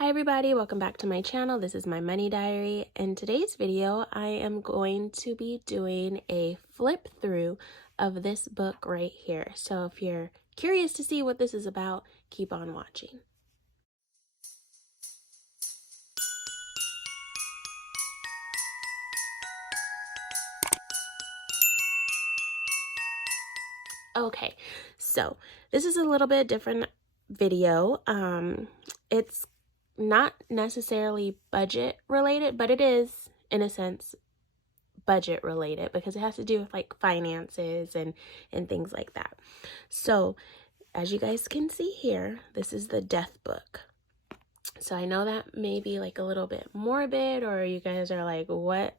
Hi everybody, welcome back to my channel. This is my money diary. In today's video, I am going to be doing a flip through of this book right here. So if you're curious to see what this is about, keep on watching. Okay, so this is a little bit different video. It's not necessarily budget related, but it is in a sense budget related because it has to do with like finances and things like that. So as you guys can see here, this is the death book. So I know that may be like a little bit morbid, or you guys are like, what,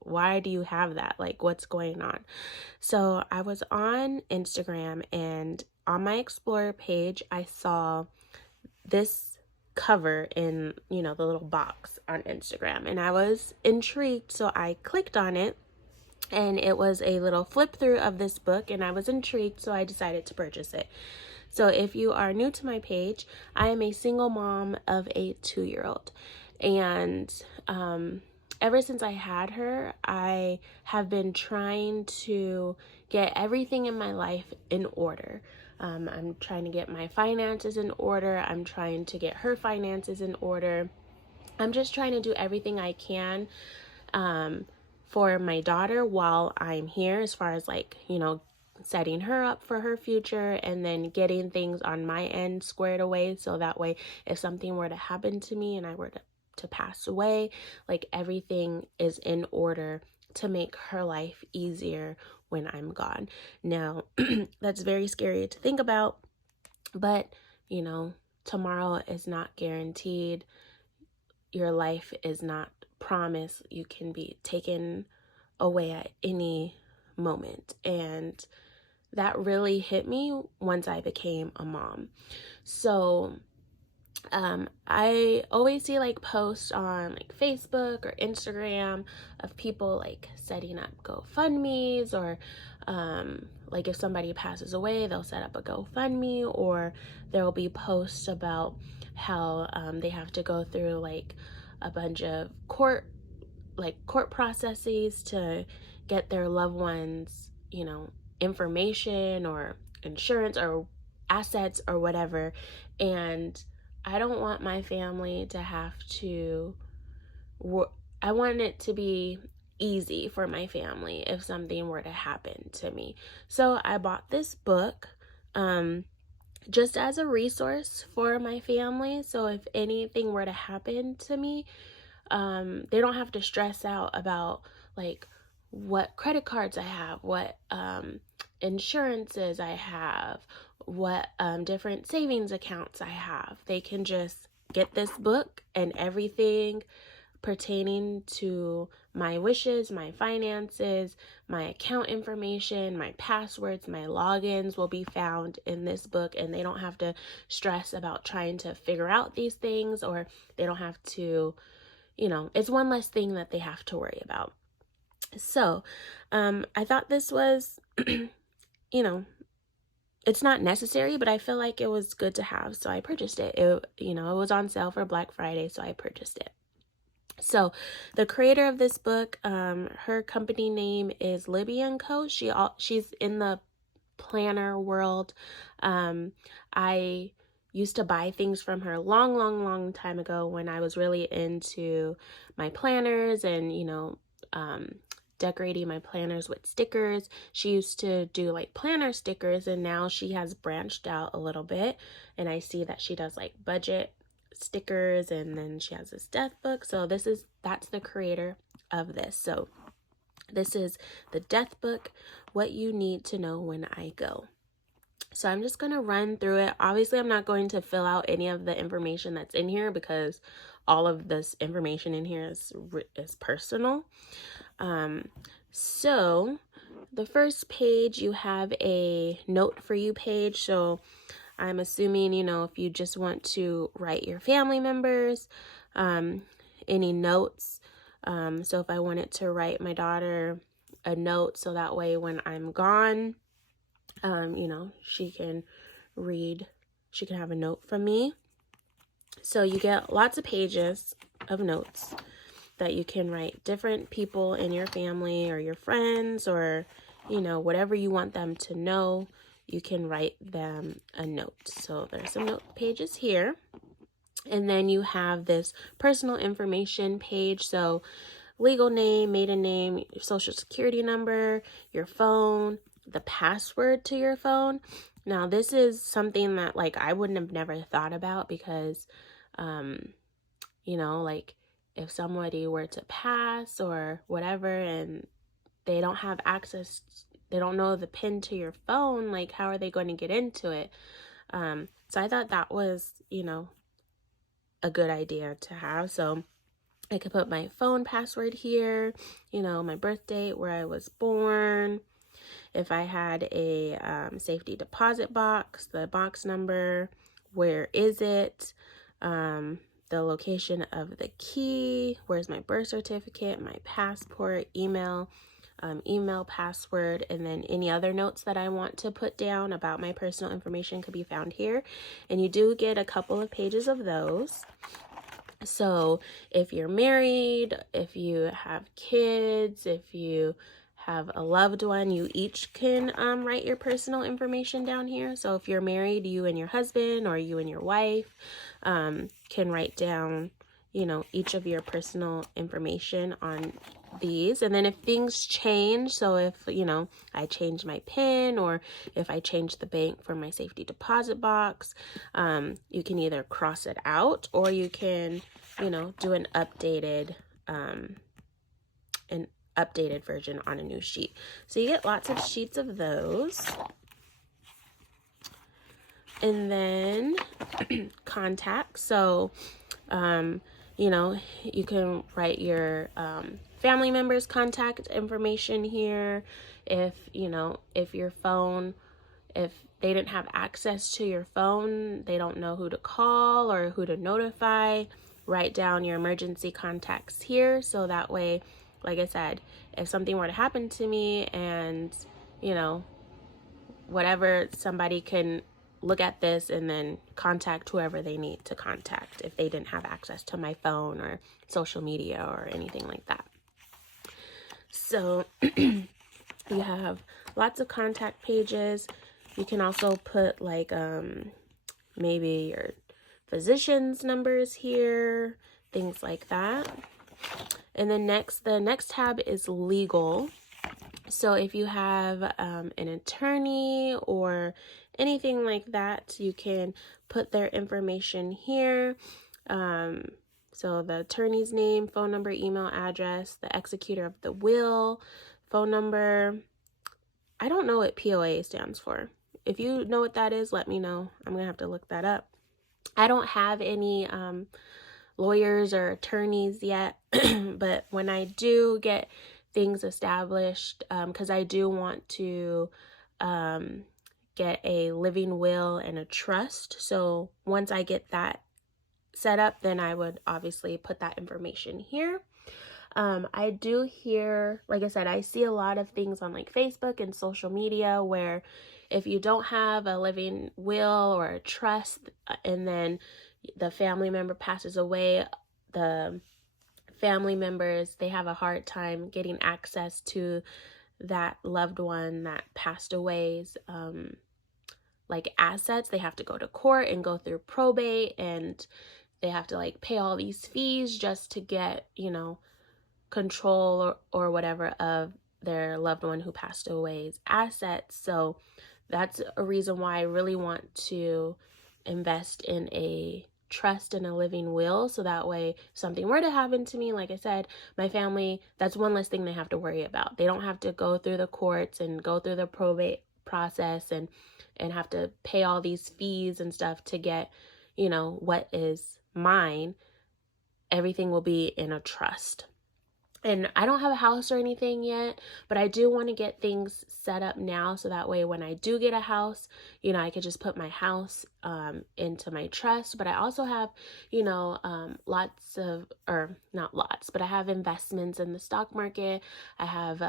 why do you have that? Like, what's going on? So I was on Instagram, and on my Explorer page, I saw this cover in, the little box on Instagram, and I was intrigued. So I clicked on it, and it was a little flip through of this book, and I was intrigued. So I decided to purchase it. So if you are new to my page, I am a single mom of a 2-year-old. And ever since I had her, I have been trying to get everything in my life in order. I'm trying to get my finances in order. I'm trying to get her finances in order. I'm just trying to do everything I can for my daughter while I'm here, as far as like, setting her up for her future, and then getting things on my end squared away, so that way if something were to happen to me and I were to pass away, like everything is in order to make her life easier when I'm gone. Now that's very scary to think about, but tomorrow is not guaranteed. Your life is not promised. You can be taken away at any moment, and that really hit me once I became a mom. So I always see like posts on like Facebook or Instagram of people like setting up GoFundMes, or like if somebody passes away, they'll set up a GoFundMe, or there will be posts about how they have to go through like a bunch of court processes to get their loved ones, information or insurance or assets or whatever. And I don't want my family to have to I want it to be easy for my family if something were to happen to me. So I bought this book just as a resource for my family. So if anything were to happen to me, they don't have to stress out about like what credit cards I have, what insurances I have, what different savings accounts I have. They can just get this book, and everything pertaining to my wishes, my finances, my account information, my passwords, my logins will be found in this book, and they don't have to stress about trying to figure out these things, or they don't have to, it's one less thing that they have to worry about. So I thought this was, it's not necessary, but I feel like it was good to have, so I purchased it. It was on sale for Black Friday, so I purchased it. So the creator of this book, her company name is Libby & Co. She's in the planner world. I used to buy things from her long time ago when I was really into my planners and, decorating my planners with stickers. She used to do like planner stickers, and now she has branched out a little bit, and I see that she does like budget stickers, and then she has this death book. So that's the creator of this. So this is the death book, what you need to know when I go. So I'm just going to run through it. Obviously, I'm not going to fill out any of the information that's in here because all of this information in here is personal. So the first page, you have a note for you page. So I'm assuming, if you just want to write your family members, any notes. So if I wanted to write my daughter a note, so that way when I'm gone, she can have a note from me. So you get lots of pages of notes that you can write different people in your family or your friends, or, you know, whatever you want them to know, you can write them a note. So there's some note pages here. And then you have this personal information page. So legal name, maiden name, your social security number, your phone, the password to your phone. Now, this is something that like I wouldn't have never thought about because, you know, like if somebody were to pass or whatever and they don't have access, they don't know the PIN to your phone, like how are they going to get into it? So I thought that was, you know, a good idea to have. So I could put my phone password here, you know, my birth date, where I was born. If I had a safety deposit box, the box number, where is it, the location of the key, where's my birth certificate, my passport, email, email password, and then any other notes that I want to put down about my personal information could be found here. And you do get a couple of pages of those. So if you're married, if you have kids, if you have a loved one, you each can write your personal information down here. So if you're married, you and your husband or you and your wife can write down, you know, each of your personal information on these. And then if things change, so if, you know, I change my PIN or if I change the bank for my safety deposit box, you can either cross it out or you can, you know, do an updated version on a new sheet. So you get lots of sheets of those. And then contacts. So, you know, you can write your family members' contact information here. If, you know, if your phone, if they didn't have access to your phone, they don't know who to call or who to notify, write down your emergency contacts here. So that way, like I said, if something were to happen to me and, you know, whatever, somebody can look at this and then contact whoever they need to contact if they didn't have access to my phone or social media or anything like that. So you have lots of contact pages. You can also put like maybe your physician's numbers here, things like that. And then the next tab is legal. So if you have an attorney or anything like that, you can put their information here. So the attorney's name, phone number, email address, the executor of the will, phone number. I don't know what POA stands for. If you know what that is, let me know. I'm going to have to look that up. I don't have any lawyers or attorneys yet, but when I do get things established, because I do want to get a living will and a trust. So once I get that set up, then I would obviously put that information here. I do hear, like I said, I see a lot of things on like Facebook and social media where if you don't have a living will or a trust and then the family member passes away, the family members, they have a hard time getting access to that loved one that passed away's like assets. They have to go to court and go through probate, and they have to like pay all these fees just to get, you know, control or whatever of their loved one who passed away's assets. So that's a reason why I really want to invest in a trust and a living will, so that way if something were to happen to me, like I said, my family, that's one less thing they have to worry about. They don't have to go through the courts and go through the probate process and have to pay all these fees and stuff to get, you know, what is mine. Everything will be in a trust. And I don't have a house or anything yet, but I do want to get things set up now so that way when I do get a house, I could just put my house into my trust. But I also have, lots of, or not lots, but I have investments in the stock market. I have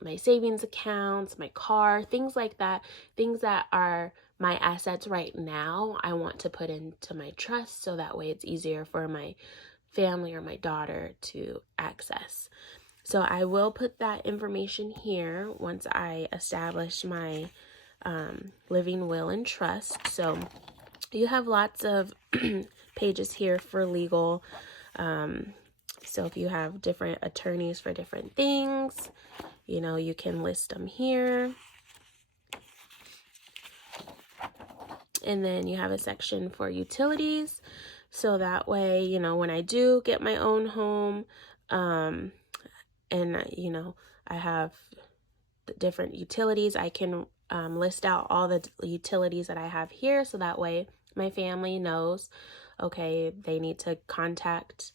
my savings accounts, my car, things like that, things that are my assets right now. I want to put into my trust so that way it's easier for my family or my daughter to access. So I will put that information here once I establish my living will and trust. So you have lots of pages here for legal. So if you have different attorneys for different things, you can list them here. And then you have a section for utilities. So that way, when I do get my own home, and, I have the different utilities, I can list out all the utilities that I have here. So that way my family knows, okay, they need to contact,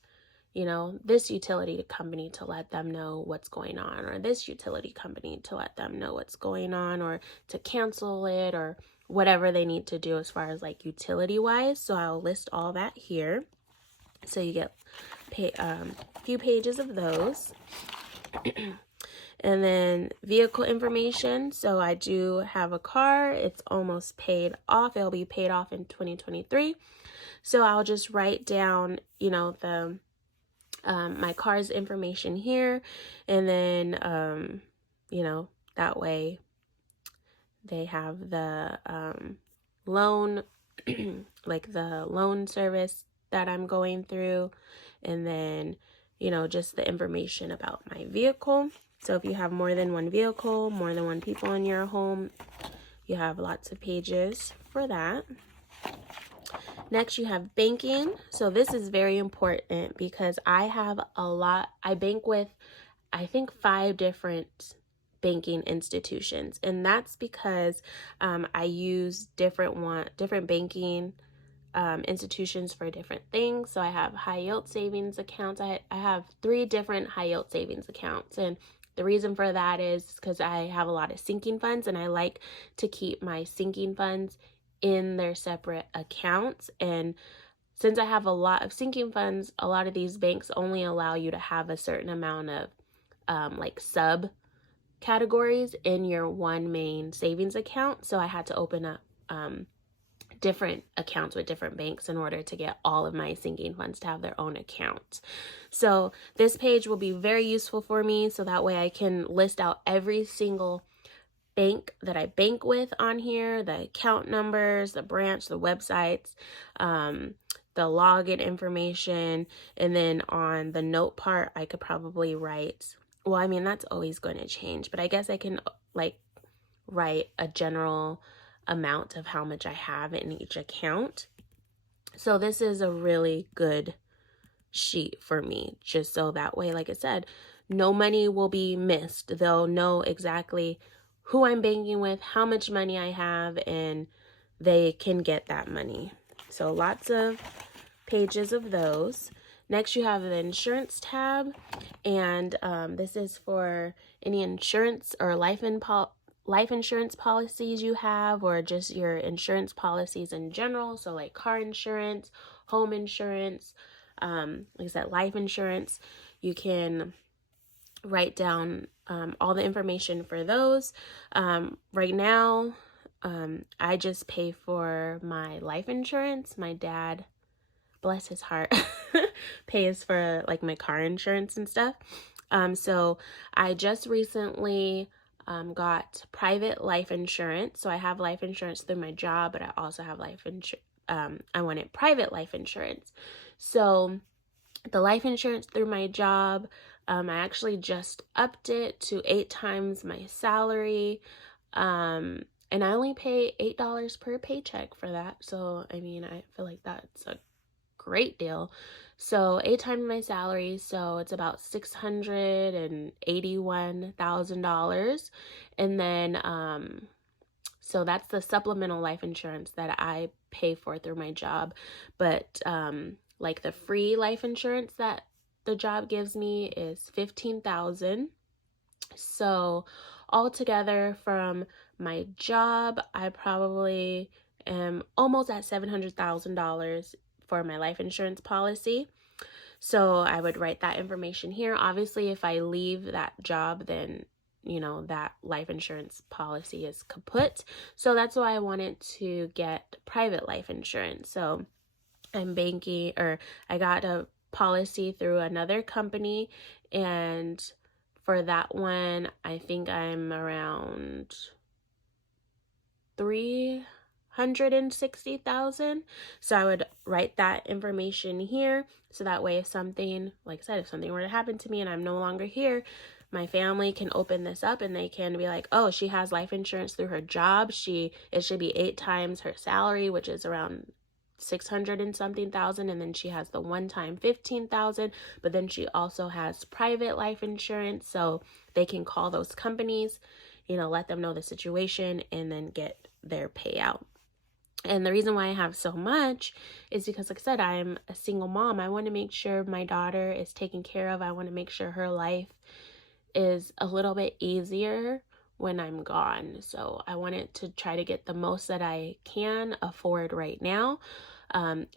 this utility company to let them know what's going on, or this utility company to let them know what's going on, or to cancel it, or whatever they need to do as far as like utility wise. So I'll list all that here. So you get a few pages of those. And then vehicle information. So I do have a car. It's almost paid off. It'll be paid off in 2023. So I'll just write down, the my car's information here, and then that way they have the loan like the loan service that I'm going through, and then just the information about my vehicle. So if you have more than one vehicle, more than one people in your home, you have lots of pages for that. Next, you have banking. So this is very important because I bank with, I think, 5 different banking institutions. And that's because I use different banking institutions for different things. So I have high yield savings accounts. I have 3 different high yield savings accounts. And the reason for that is because I have a lot of sinking funds, and I like to keep my sinking funds in their separate accounts. And since I have a lot of sinking funds, a lot of these banks only allow you to have a certain amount of like sub categories in your one main savings account. So I had to open up different accounts with different banks in order to get all of my sinking funds to have their own account. So this page will be very useful for me, so that way I can list out every single bank that I bank with on here, the account numbers, the branch, the websites, the login information. And then on the note part, I could probably write, well, I mean, that's always going to change, but I guess I can like write a general amount of how much I have in each account. So this is a really good sheet for me, just so that way, like I said, no money will be missed. They'll know exactly who I'm banking with, how much money I have, and they can get that money. So lots of pages of those. Next, you have the insurance tab, and this is for any insurance or life insurance policies you have, or just your insurance policies in general. So like car insurance, home insurance, like I said, life insurance. You can write down all the information for those. Right now, I just pay for my life insurance. My dad, bless his heart, pays for like my car insurance and stuff. So I just recently got private life insurance. So I have life insurance through my job, but I also have I wanted private life insurance. So the life insurance through my job, I actually just upped it to 8 times my salary. And I only pay $8 per paycheck for that. So, I mean, I feel like that's a great deal. So 8 times my salary, so it's about $681,000. And then so that's the supplemental life insurance that I pay for through my job. But like the free life insurance that the job gives me is $15,000. So altogether from my job, I probably am almost at $700,000 for my life insurance policy. So I would write that information here. Obviously, if I leave that job, then that life insurance policy is kaput. So that's why I wanted to get private life insurance. So I got a policy through another company, and for that one, I think I'm around 360,000. So I would write that information here. So that way, if something, like I said, if something were to happen to me and I'm no longer here, my family can open this up and they can be like, oh, she has life insurance through her job. It should be 8 times her salary, which is around 600 and something thousand, and then she has the one-time 15,000, but then she also has private life insurance, so they can call those companies, let them know the situation and then get their payout. And the reason why I have so much is because, like I said, I'm a single mom. I want to make sure my daughter is taken care of. I want to make sure her life is a little bit easier when I'm gone. So I wanted to try to get the most that I can afford right now.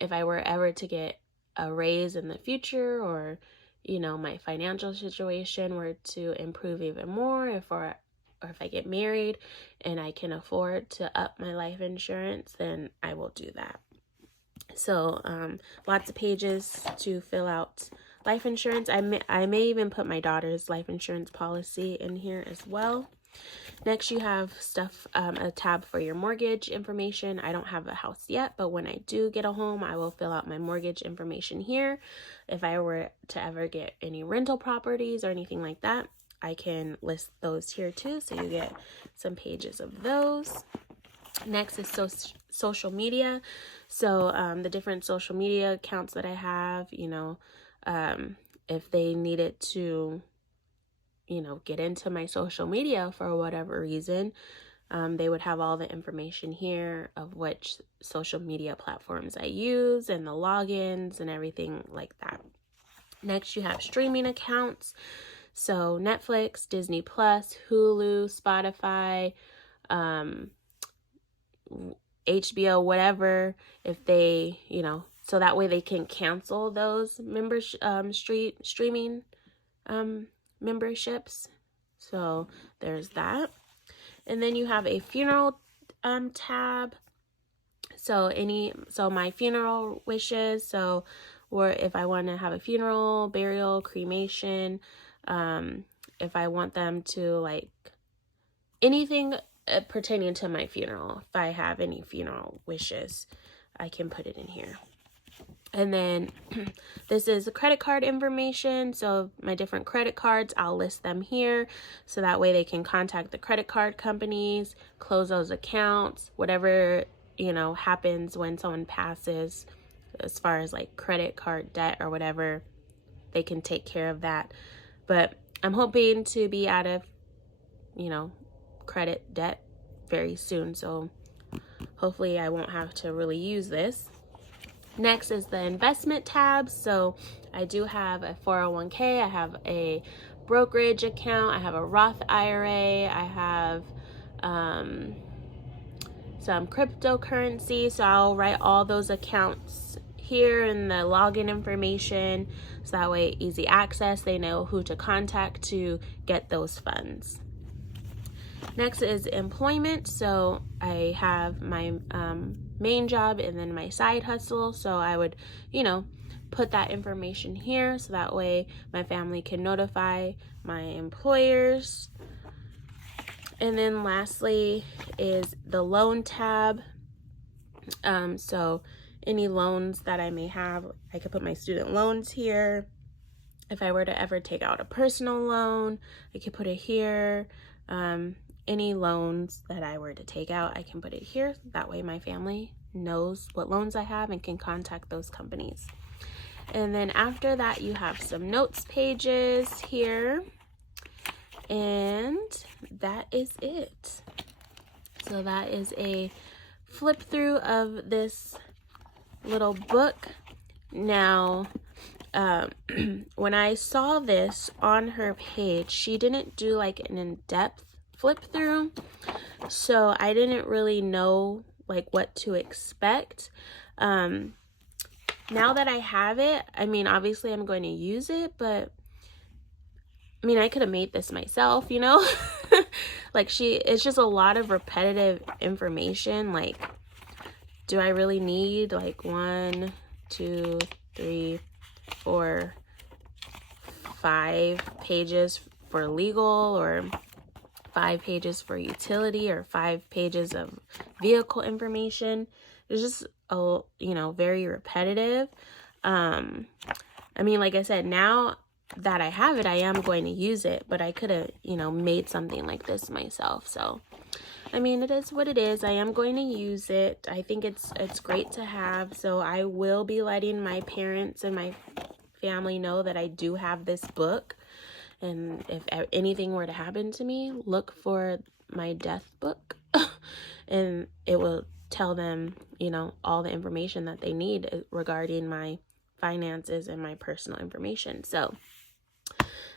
If I were ever to get a raise in the future, or my financial situation were to improve even more, or if I get married and I can afford to up my life insurance, then I will do that. So lots of pages to fill out life insurance. I may even put my daughter's life insurance policy in here as well. Next, you have stuff, a tab for your mortgage information. I don't have a house yet, but when I do get a home, I will fill out my mortgage information here. If I were to ever get any rental properties or anything like that, I can list those here too, so you get some pages of those. Next is social media. So the different social media accounts that I have, if they needed to get into my social media for whatever reason, they would have all the information here of which social media platforms I use and the logins and everything like that. Next, you have streaming accounts. So Netflix, Disney Plus, Hulu, Spotify, HBO, whatever, if they, so that way they can cancel those streaming memberships. So there's that. And then you have a funeral tab. So my funeral wishes, or if I want to have a funeral, burial, cremation, if I want them to anything pertaining to my funeral, if I have any funeral wishes, I can put it in here. And then this is the credit card information. So my different credit cards, I'll list them here. So that way they can contact the credit card companies, close those accounts, whatever, happens when someone passes as far as credit card debt or whatever, they can take care of that. But I'm hoping to be out of, credit debt very soon. So hopefully I won't have to really use this. Next is the investment tab. So I do have a 401k, I have a brokerage account, I have a Roth IRA, I have some cryptocurrency. So I'll write all those accounts here in the login information, so that way easy access, they know who to contact to get those funds. Next is employment. So I have my main job and then my side hustle. So I would, put that information here, so that way my family can notify my employers. And then lastly is the loan tab. So any loans that I may have, I could put my student loans here. If I were to ever take out a personal loan, I could put it here. Any loans that I were to take out, I can put it here. That way my family knows what loans I have and can contact those companies. And then after that, you have some notes pages here. And that is it. So that is a flip through of this little book. Now, when I saw this on her page, she didn't do like an in-depth flip through, so I didn't really know like what to expect. Now that I have it, I mean, obviously I'm going to use it, but I mean, I could have made this myself, you know? Like it's just a lot of repetitive information. Like, do I really need like 1, 2, 3, 4, 5 pages for legal, or 5 pages for utility, or 5 pages of vehicle information? It's just very repetitive. I mean, like I said, now that I have it, I am going to use it, but I could have, made something like this myself. So, I mean, it is what it is. I am going to use it. I think it's great to have. So I will be letting my parents and my family know that I do have this book. And if anything were to happen to me, look for my death book. And it will tell them, all the information that they need regarding my finances and my personal information. So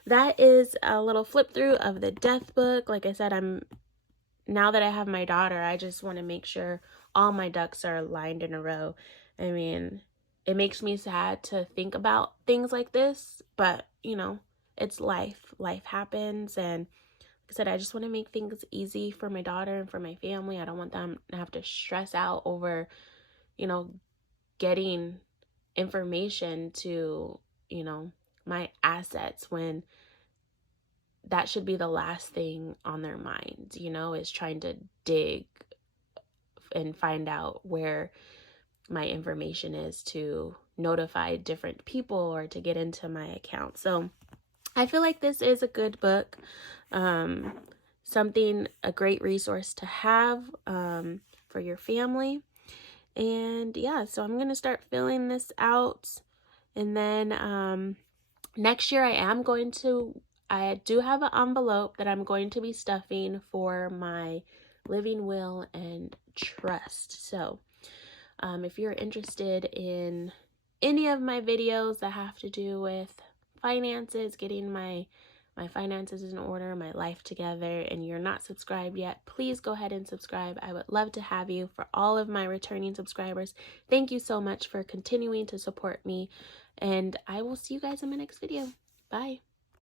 that is a little flip through of the death book. Like I said, now that I have my daughter, I just want to make sure all my ducks are lined in a row. I mean, it makes me sad to think about things like this, but it's life. Life happens, and like I said, I just want to make things easy for my daughter and for my family. I don't want them to have to stress out over, getting information to, my assets, when that should be the last thing on their minds, is trying to dig and find out where my information is to notify different people or to get into my account. So I feel like this is a good book, a great resource to have for your family. And yeah, so I'm going to start filling this out. And then next year I do have an envelope that I'm going to be stuffing for my living will and trust. So if you're interested in any of my videos that have to do with finances, getting my finances in order, my life together, and you're not subscribed yet, please go ahead and subscribe. I would love to have you. For all of my returning subscribers, thank you so much for continuing to support me, and I will see you guys in my next video. Bye.